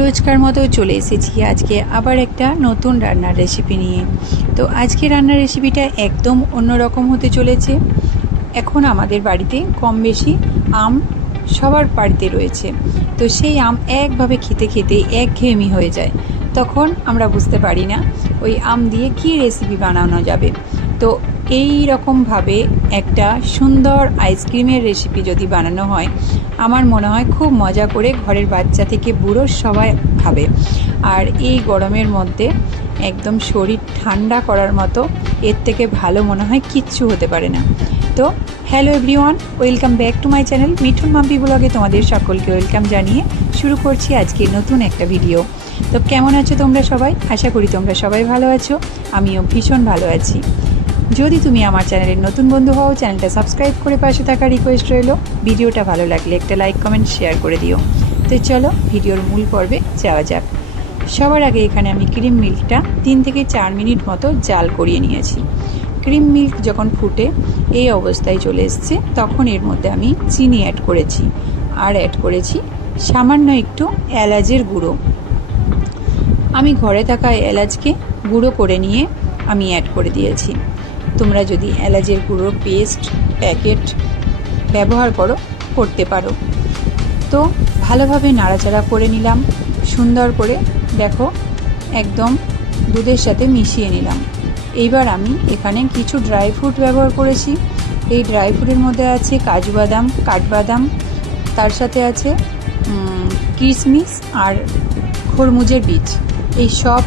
রোজকার মতো চলে এসেছি আজকে আবার একটা নতুন রান্নার রেসিপি নিয়ে। তো আজকে রান্নার রেসিপিটা একদম অন্যরকম হতে চলেছে। এখন আমাদের বাড়িতে কম বেশি আম সবার বাড়িতে রয়েছে। তো সেই আম একভাবে খেতে খেতে একঘেয়েমি হয়ে যায়। তখন আমরা বুঝতে পারি না ওই আম দিয়ে কী রেসিপি বানানো যাবে। তো এই রকমভাবে একটা সুন্দর আইসক্রিমের রেসিপি যদি বানানো হয়, আমার মনে হয় খুব মজা করে ঘরের বাচ্চা থেকে বুড়ো সবাই খাবে। আর এই গরমের মধ্যে একদম শরীর ঠান্ডা করার মতো এর থেকে ভালো মনে হয় কিচ্ছু হতে পারে না। তো hello everyone, welcome back to my channel Mithun Mampi ব্লগে তোমাদের সকলকে ওয়েলকাম জানিয়ে শুরু করছি আজকে নতুন একটা ভিডিও। তো কেমন আছো তোমরা সবাই? আশা করি তোমরা সবাই ভালো আছো, আমিও ভীষণ ভালো আছি। যদি তুমি আমার চ্যানেলের নতুন বন্ধু হও, চ্যানেলটা সাবস্ক্রাইব করে পাশে থাকা রিকোয়েস্ট রইল। ভিডিওটা ভালো লাগলে একটা লাইক কমেন্ট শেয়ার করে দিও। তো চলো ভিডিওর মূল পর্বে যাওয়া যাক। সবার আগে এখানে আমি ক্রিম মিল্কটা 3 থেকে 4 মিনিট মতো জাল করিয়ে নিয়েছি। ক্রিম মিল্ক যখন ফুটে এই অবস্থায় চলে এসছে, তখন এর মধ্যে আমি চিনি অ্যাড করেছি আর অ্যাড করেছি সামান্য একটু এলাচের গুঁড়ো। আমি ঘরে থাকা এলাচকে গুঁড়ো করে নিয়ে আমি অ্যাড করে দিয়েছি। তোমরা যদি এলাচের গুঁড়ো পেস্ট প্যাকেট ব্যবহার করতে পারো। তো ভালোভাবে নাড়াচাড়া করে নিলাম, সুন্দর করে দেখো একদম দুধের সাথে মিশিয়ে নিলাম। এইবার আমি এখানে কিছু ড্রাই ফ্রুট ব্যবহার করেছি। এই ড্রাই ফ্রুটের মধ্যে আছে কাজু বাদাম, কাঠবাদাম, তার সাথে আছে কিশমিশ আর খরমুজের বীজ। এই সব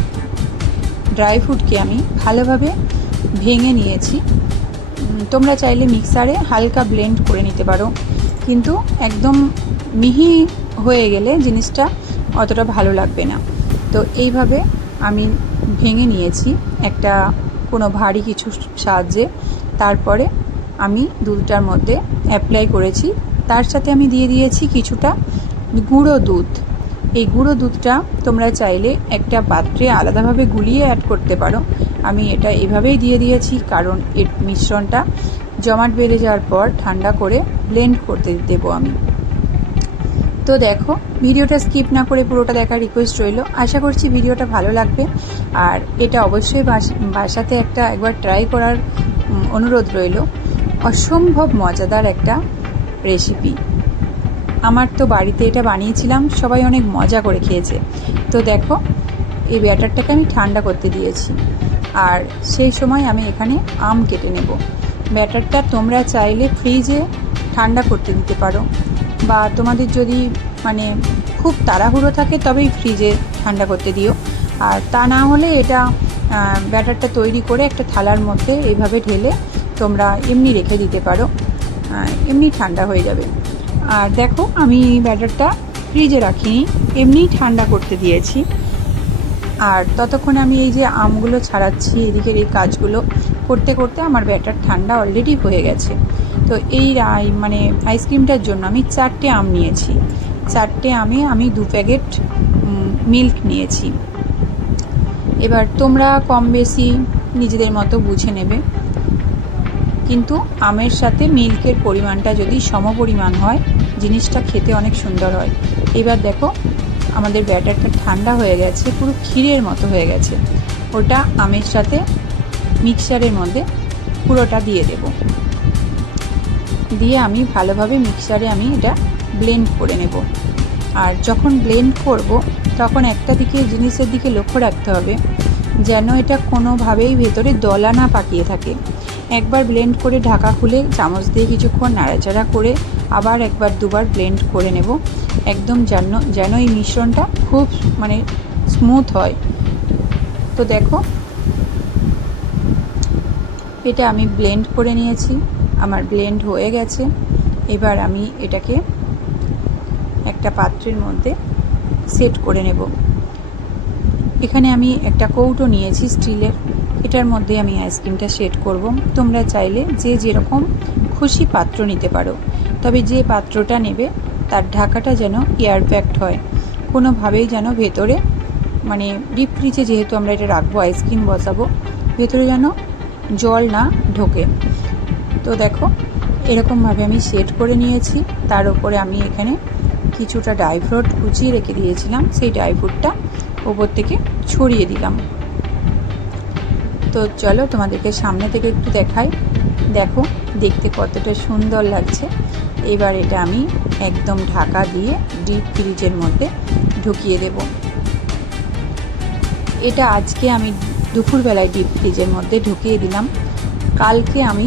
ড্রাই ফ্রুটকে আমি ভালোভাবে ভেঙে নিয়েছি। তোমরা চাইলে মিক্সারে হালকা ব্লেন্ড করে নিতে পারো, কিন্তু একদম মিহি হয়ে গেলে জিনিসটা অতটা ভালো লাগবে না। তো এইভাবে আমি ভেঙে নিয়েছি একটা কোনো ভারী কিছু সাহায্যে। তারপরে আমি দুধটার মধ্যে অ্যাপ্লাই করেছি। তার সাথে আমি দিয়ে দিয়েছি কিছুটা গুঁড়ো দুধ। এই গুঁড়ো দুধটা তোমরা চাইলে একটা পাত্রে আলাদাভাবে গুলিয়ে অ্যাড করতে পারো। আমি এটা এভাবেই দিয়ে দিয়েছি, কারণ এর মিশ্রণটা জমাট বেড়ে যাওয়ার পর ঠান্ডা করে ব্লেন্ড করতে দেবো আমি। তো দেখো, ভিডিওটা স্কিপ না করে পুরোটা দেখার রিকোয়েস্ট রইল। আশা করছি ভিডিওটা ভালো লাগবে, আর এটা অবশ্যই বাসাতে একবার ট্রাই করার অনুরোধ রইল। অসম্ভব মজাদার একটা রেসিপি। আমার তো বাড়িতে এটা বানিয়েছিলাম, সবাই অনেক মজা করে খেয়েছে। তো দেখো, এই ব্যাটারটাকে আমি ঠান্ডা করতে দিয়েছি, আর সেই সময় আমি এখানে আম কেটে নেব। ব্যাটারটা তোমরা চাইলে ফ্রিজে ঠান্ডা করতে দিতে পারো, বা তোমাদের যদি খুব তাড়াহুড়ো থাকে তবেই ফ্রিজে ঠান্ডা করতে দিও। আর তা না হলে এটা ব্যাটারটা তৈরি করে একটা থালার মধ্যে এইভাবে ঢেলে তোমরা এমনি রেখে দিতে পারো, এমনি ঠান্ডা হয়ে যাবে। আর দেখো, আমি ব্যাটারটা ফ্রিজে রাখিনি, এমনি ঠান্ডা করতে দিয়েছি। আর ততক্ষণে আমি এই যে আমগুলো ছাড়াচ্ছি, এদিকের এই কাজগুলো করতে করতে আমার ব্যাটার ঠান্ডা অলরেডি হয়ে গেছে। তো এই আইসক্রিমটার জন্য আমি 4টে আম নিয়েছি। 4টে আমে আমি 2 প্যাকেট মিল্ক নিয়েছি। এবার তোমরা কম বেশি নিজেদের মতো বুঝে নেবে, কিন্তু আমের সাথে মিল্কের পরিমাণটা যদি সমপরিমাণ হয়, জিনিসটা খেতে অনেক সুন্দর হয়। এবার দেখো, আমাদের ব্যাটারটা ঠান্ডা হয়ে গেছে, পুরো ক্ষীরের মতো হয়ে গেছে। ওটা আমের সাথে মিক্সারের মধ্যে পুরোটা দিয়ে দেব। দিয়ে আমি ভালোভাবে মিক্সারে আমি এটা ব্লেন্ড করে নেব। আর যখন ব্লেন্ড করব, তখন একটা জিনিসের দিকে লক্ষ্য রাখতে হবে, যেন এটা কোনোভাবেই ভেতরে দলা না পাকিয়ে থাকে। একবার ব্লেন্ড করে ঢাকা খুলে চামচ দিয়ে কিছুক্ষণ নাড়াচাড়া করে আবার একবার দুবার ব্লেন্ড করে নেব, একদম যেন এই মিশ্রণটা খুব স্মুথ হয়। তো দেখো, এটা আমি ব্লেন্ড করে নিয়েছি, আমার ব্লেন্ড হয়ে গেছে। এবার আমি এটাকে একটা পাত্রের মধ্যে সেট করে নেব। এখানে আমি একটা কৌটো নিয়েছি স্টিলের, এটার মধ্যে আমি আইসক্রিমটা সেট করব। তোমরা চাইলে যে যেরকম খুশি পাত্র নিতে পারো, তবে যে পাত্রটা নেবে তার ঢাকাটা যেন এয়ার প্যাকড হয়, কোনোভাবেই যেন ভেতরে ডিপ ফ্রিজে যেহেতু আমরা এটা রাখবো, আইসক্রিম বসাবো, ভেতরে যেন জল না ঢোকে। তো দেখো, এরকমভাবে আমি সেট করে নিয়েছি। তার উপরে আমি এখানে কিছুটা ড্রাই ফ্রুট কুচিয়ে রেখে দিয়েছিলাম, সেই ড্রাই ফ্রুটটা ওপর থেকে ছড়িয়ে দিলাম। তো চলো তোমাদেরকে সামনে থেকে একটু দেখাই, দেখো দেখতে কতটা সুন্দর লাগছে। এবার এটা আমি একদম ঢাকা দিয়ে ডিপ ফ্রিজের মধ্যে ঢুকিয়ে দেব। এটা আজকে আমি দুপুরবেলায় ডিপ ফ্রিজের মধ্যে ঢুকিয়ে দিলাম। কালকে আমি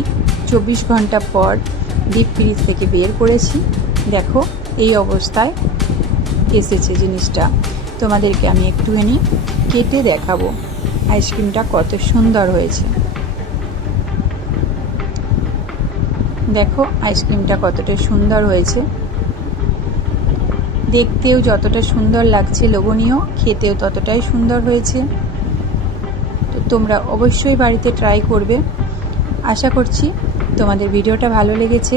24 ঘন্টা পর ডিপ ফ্রিজ থেকে বের করেছি। দেখো এই অবস্থায় এসেছে জিনিসটা। তোমাদেরকে আমি একটুখানি কেটে দেখাবো আইসক্রিমটা কত সুন্দর হয়েছে। দেখো আইসক্রিমটা কতটা সুন্দর হয়েছে, দেখতেও যতটা সুন্দর লাগছে লোভনীয়, খেতেও ততটাই সুন্দর হয়েছে। তো তোমরা অবশ্যই বাড়িতে ট্রাই করবে। আশা করছি তোমাদের ভিডিওটা ভালো লেগেছে।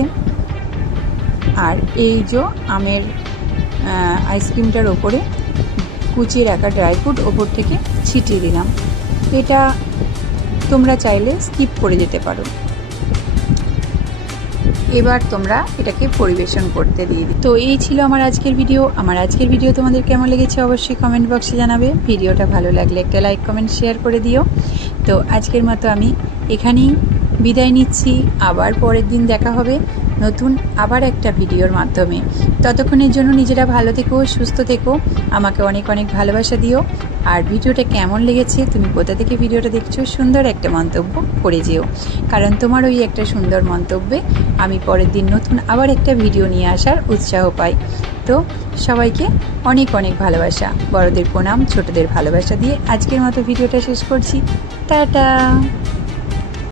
আর এই যে আমের আইসক্রিমটার ওপরে কুচিয়ে রাখা ড্রাই ফ্রুট ওপর থেকে ছিটিয়ে দিলাম। এটা তোমরা চাইলে স্কিপ করে যেতে পারো। এবার তোমরা এটাকে পরিবেশন করতে দিয়ে দিই। তো এই ছিল আমার আজকের ভিডিও। আমার আজকের ভিডিও তোমাদের কেমন লেগেছে অবশ্যই কমেন্ট বক্সে জানাবে। ভিডিওটা ভালো লাগলে একটা লাইক কমেন্ট শেয়ার করে দিও। তো আজকের মতো আমি এখানেই বিদায় নিচ্ছি। আবার পরের দিন দেখা হবে নতুন আবার একটা ভিডিওর মাধ্যমে। ততক্ষণের জন্য নিজেরা ভালো থেকো, সুস্থ থেকো, আমাকে অনেক অনেক ভালোবাসা দিও। আর ভিডিওটা কেমন লেগেছে, তুমি কোথা থেকে ভিডিওটা দেখছো, সুন্দর একটা মন্তব্য করে যেও, কারণ তোমার ওই একটা সুন্দর মন্তব্যে আমি পরের দিন নতুন আবার একটা ভিডিও নিয়ে আসার উৎসাহ পাই। তো সবাইকে অনেক অনেক ভালোবাসা, বড়দের প্রণাম, ছোটদের ভালোবাসা দিয়ে আজকের মতো ভিডিওটা শেষ করছি। টাটা।